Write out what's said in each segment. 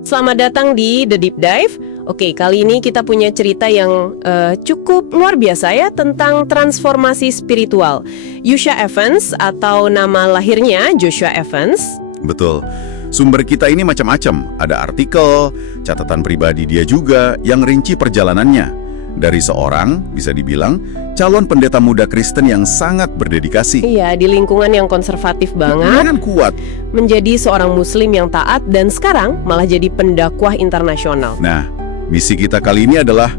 Selamat datang di The Deep Dive. Oke, kali ini kita punya cerita yang cukup luar biasa ya tentang transformasi spiritual. Yusha Evans atau nama lahirnya Joshua Evans. Betul. Sumber kita ini macam-macam. Ada artikel, catatan pribadi dia juga yang rinci perjalanannya. Dari seorang, bisa dibilang, calon pendeta muda Kristen yang sangat berdedikasi. Iya, di lingkungan yang konservatif banget. Kan kuat. Menjadi seorang muslim yang taat dan sekarang malah jadi pendakwah internasional. Nah, misi kita kali ini adalah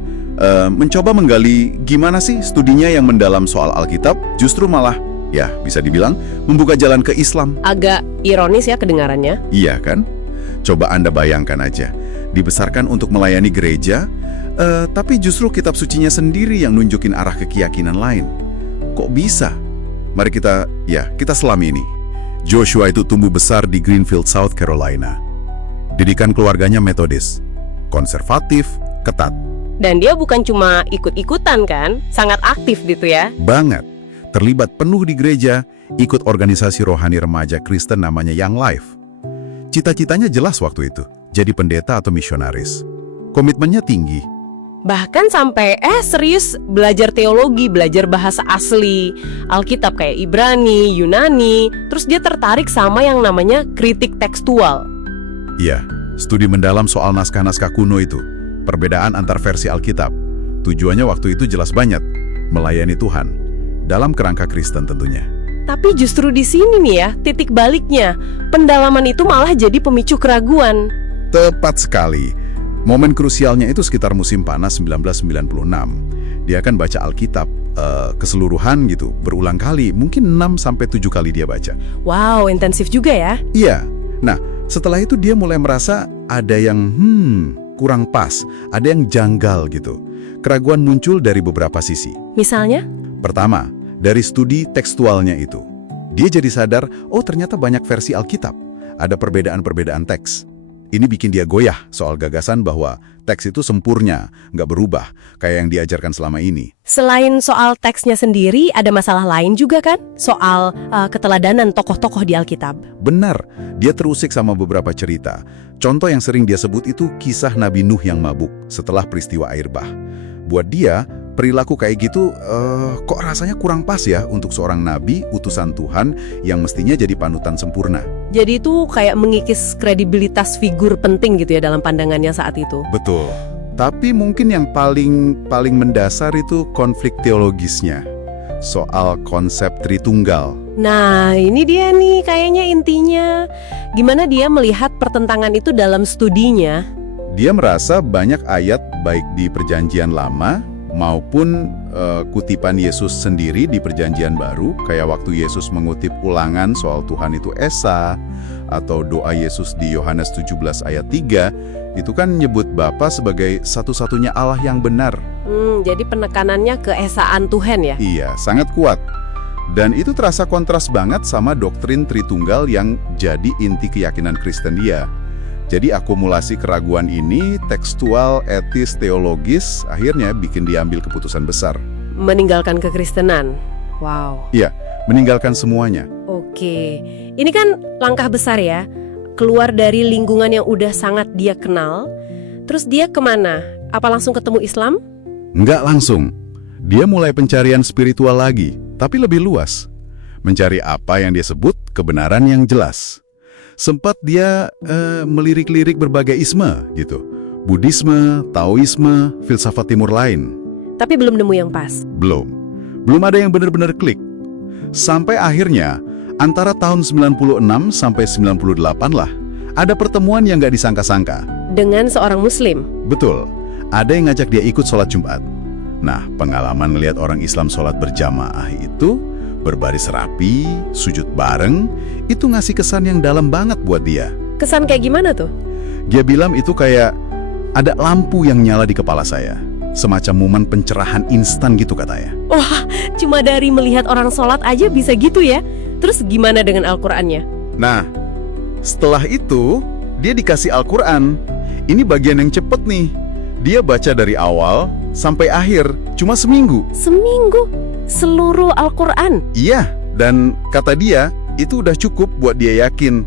mencoba menggali gimana sih studinya yang mendalam soal Alkitab justru malah, ya bisa dibilang, membuka jalan ke Islam. Agak ironis ya kedengarannya. Iya kan? Coba Anda bayangkan aja, dibesarkan untuk melayani gereja, tapi justru kitab sucinya sendiri yang nunjukin arah ke keyakinan lain. Kok bisa? Mari kita selami ini. Joshua itu tumbuh besar di Greenfield, South Carolina. Didikan keluarganya metodis, konservatif, ketat. Dan dia bukan cuma ikut-ikutan kan, sangat aktif gitu ya. Banget. Terlibat penuh di gereja, ikut organisasi rohani remaja Kristen namanya Young Life. Cita-citanya jelas waktu itu, jadi pendeta atau misionaris. Komitmennya tinggi. Bahkan sampai serius belajar teologi, belajar bahasa asli Alkitab kayak Ibrani, Yunani. Terus dia tertarik sama yang namanya kritik tekstual. Iya, studi mendalam soal naskah-naskah kuno itu. Perbedaan antar versi Alkitab. Tujuannya waktu itu jelas banget, melayani Tuhan. Dalam kerangka Kristen tentunya. Tapi justru di sini nih ya, titik baliknya. Pendalaman itu malah jadi pemicu keraguan. Tepat sekali. Momen krusialnya itu sekitar musim panas 1996. Dia kan baca Alkitab keseluruhan gitu, berulang kali, mungkin 6-7 kali dia baca. Wow, intensif juga ya. Iya. Nah, setelah itu dia mulai merasa ada yang kurang pas, ada yang janggal gitu. Keraguan muncul dari beberapa sisi. Misalnya? Pertama, dari studi tekstualnya itu. Dia jadi sadar, oh ternyata banyak versi Alkitab. Ada perbedaan-perbedaan teks. Ini bikin dia goyah soal gagasan bahwa teks itu sempurna, nggak berubah, kayak yang diajarkan selama ini. Selain soal teksnya sendiri, ada masalah lain juga kan? Soal keteladanan tokoh-tokoh di Alkitab. Benar, dia terusik sama beberapa cerita. Contoh yang sering dia sebut itu kisah Nabi Nuh yang mabuk setelah peristiwa air bah. Buat dia, perilaku kayak gitu kok rasanya kurang pas ya untuk seorang nabi, utusan Tuhan yang mestinya jadi panutan sempurna. Jadi itu kayak mengikis kredibilitas figur penting gitu ya dalam pandangannya saat itu. Betul. Tapi mungkin yang paling mendasar itu konflik teologisnya. Soal konsep Tritunggal. Nah, ini dia nih kayaknya intinya. Gimana dia melihat pertentangan itu dalam studinya? Dia merasa banyak ayat baik di Perjanjian Lama maupun kutipan Yesus sendiri di Perjanjian Baru, kayak waktu Yesus mengutip ulangan soal Tuhan itu Esa, atau doa Yesus di Yohanes 17 ayat 3, itu kan nyebut Bapa sebagai satu-satunya Allah yang benar. Jadi penekanannya keesaan Tuhan ya? Iya, sangat kuat. Dan itu terasa kontras banget sama doktrin Tritunggal yang jadi inti keyakinan Kristen dia. Jadi akumulasi keraguan ini, tekstual, etis, teologis, akhirnya bikin dia ambil keputusan besar. Meninggalkan kekristenan. Wow. Iya, meninggalkan semuanya. Oke, ini kan langkah besar ya. Keluar dari lingkungan yang udah sangat dia kenal. Terus dia kemana? Apa langsung ketemu Islam? Nggak langsung. Dia mulai pencarian spiritual lagi, tapi lebih luas. Mencari apa yang dia sebut kebenaran yang jelas. Sempat dia melirik-lirik berbagai isme gitu. Buddhisme, Taoisme, filsafat timur lain. Tapi belum nemu yang pas. Belum ada yang benar-benar klik. Sampai akhirnya, antara tahun 96 sampai 98 lah, ada pertemuan yang nggak disangka-sangka. Dengan seorang muslim? Betul. Ada yang ngajak dia ikut sholat Jumat. Nah, pengalaman ngelihat orang Islam sholat berjamaah itu, berbaris rapi, sujud bareng, itu ngasih kesan yang dalam banget buat dia. Kesan kayak gimana tuh? Dia bilang itu kayak ada lampu yang nyala di kepala saya. Semacam momen pencerahan instan gitu katanya. Wah, cuma dari melihat orang sholat aja bisa gitu ya? Terus gimana dengan Al-Qur'annya? Nah, setelah itu, dia dikasih Al-Qur'an. Ini bagian yang cepet nih. Dia baca dari awal sampai akhir, cuma seminggu. Seminggu? Seluruh Al-Qur'an? Iya, dan kata dia, itu udah cukup buat dia yakin.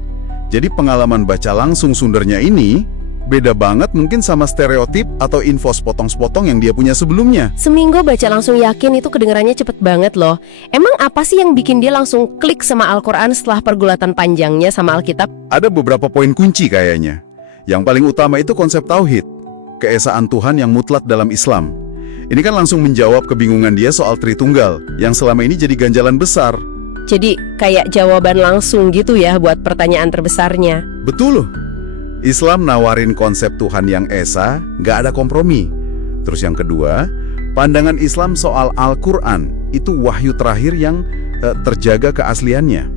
Jadi pengalaman baca langsung sundernya ini Beda banget mungkin sama stereotip atau info sepotong-sepotong yang dia punya sebelumnya. Seminggu baca langsung yakin itu kedengarannya cepet banget loh. Emang apa sih yang bikin dia langsung klik sama Al-Quran setelah pergulatan panjangnya sama Alkitab? Ada beberapa poin kunci kayaknya. Yang paling utama itu konsep tauhid, keesaan Tuhan yang mutlak dalam Islam. Ini kan langsung menjawab kebingungan dia soal Tritunggal, yang selama ini jadi ganjalan besar. Jadi kayak jawaban langsung gitu ya buat pertanyaan terbesarnya. Betul loh. Islam nawarin konsep Tuhan yang esa, nggak ada kompromi. Terus yang kedua, pandangan Islam soal Al-Quran itu wahyu terakhir yang terjaga keasliannya.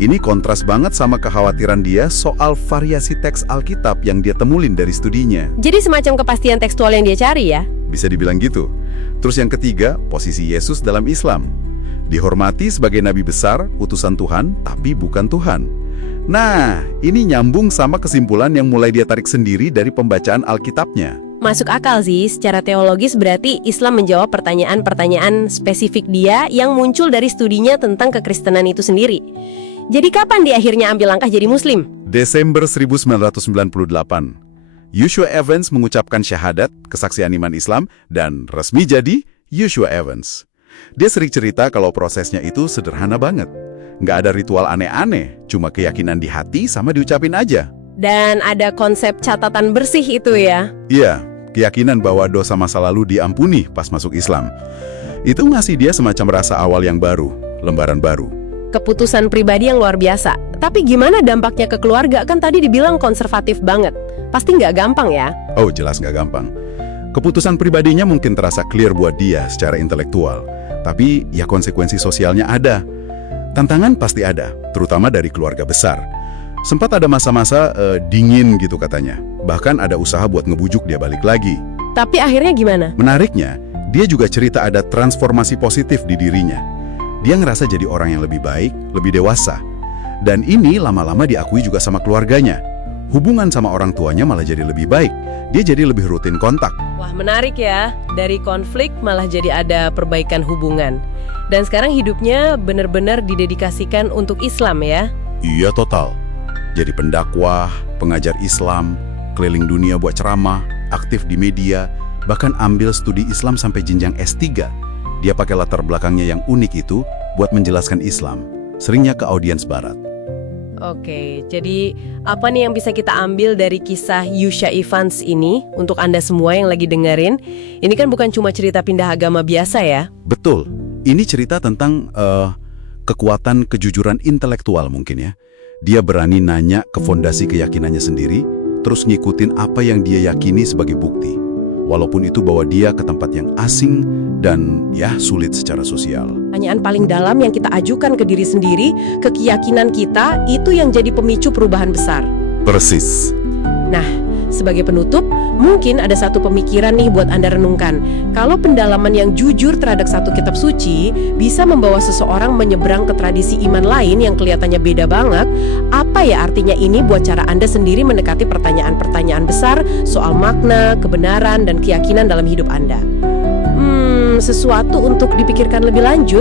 Ini kontras banget sama kekhawatiran dia soal variasi teks Alkitab yang dia temulin dari studinya. Jadi semacam kepastian tekstual yang dia cari ya? Bisa dibilang gitu. Terus yang ketiga, posisi Yesus dalam Islam. Dihormati sebagai nabi besar, utusan Tuhan, tapi bukan Tuhan. Nah, ini nyambung sama kesimpulan yang mulai dia tarik sendiri dari pembacaan Alkitabnya. Masuk akal sih, secara teologis berarti Islam menjawab pertanyaan-pertanyaan spesifik dia yang muncul dari studinya tentang kekristenan itu sendiri. Jadi kapan dia akhirnya ambil langkah jadi muslim? Desember 1998. Joshua Evans mengucapkan syahadat, kesaksian iman Islam, dan resmi jadi Joshua Evans. Dia sering cerita kalau prosesnya itu sederhana banget. Nggak ada ritual aneh-aneh, cuma keyakinan di hati sama diucapin aja. Dan ada konsep catatan bersih itu ya? Iya, keyakinan bahwa dosa masa lalu diampuni pas masuk Islam. Itu ngasih dia semacam rasa awal yang baru, lembaran baru. Keputusan pribadi yang luar biasa. Tapi gimana dampaknya ke keluarga? Kan tadi dibilang konservatif banget. Pasti nggak gampang ya? Oh, jelas nggak gampang. Keputusan pribadinya mungkin terasa clear buat dia secara intelektual. Tapi ya konsekuensi sosialnya ada. Tantangan pasti ada, terutama dari keluarga besar. Sempat ada masa-masa dingin gitu katanya. Bahkan ada usaha buat ngebujuk dia balik lagi. Tapi akhirnya gimana? Menariknya, dia juga cerita ada transformasi positif di dirinya. Dia ngerasa jadi orang yang lebih baik, lebih dewasa. Dan ini lama-lama diakui juga sama keluarganya. Hubungan sama orang tuanya malah jadi lebih baik. Dia jadi lebih rutin kontak. Wah, menarik ya. Dari konflik malah jadi ada perbaikan hubungan. Dan sekarang hidupnya benar-benar didedikasikan untuk Islam ya? Iya, total. Jadi pendakwah, pengajar Islam, keliling dunia buat ceramah, aktif di media, bahkan ambil studi Islam sampai jenjang S3. Dia pakai latar belakangnya yang unik itu buat menjelaskan Islam, seringnya ke audiens barat. Oke, jadi apa nih yang bisa kita ambil dari kisah Joshua Evans ini untuk Anda semua yang lagi dengerin? Ini kan bukan cuma cerita pindah agama biasa ya? Betul. Ini cerita tentang kekuatan kejujuran intelektual mungkin ya. Dia berani nanya ke fondasi keyakinannya sendiri, terus ngikutin apa yang dia yakini sebagai bukti. Walaupun itu bawa dia ke tempat yang asing dan ya sulit secara sosial. Pertanyaan paling dalam yang kita ajukan ke diri sendiri, ke keyakinan kita, itu yang jadi pemicu perubahan besar. Persis. Nah, sebagai penutup, mungkin ada satu pemikiran nih buat Anda renungkan. Kalau pendalaman yang jujur terhadap satu kitab suci bisa membawa seseorang menyeberang ke tradisi iman lain yang kelihatannya beda banget, apa ya artinya ini buat cara Anda sendiri mendekati pertanyaan-pertanyaan besar soal makna, kebenaran, dan keyakinan dalam hidup Anda? Sesuatu untuk dipikirkan lebih lanjut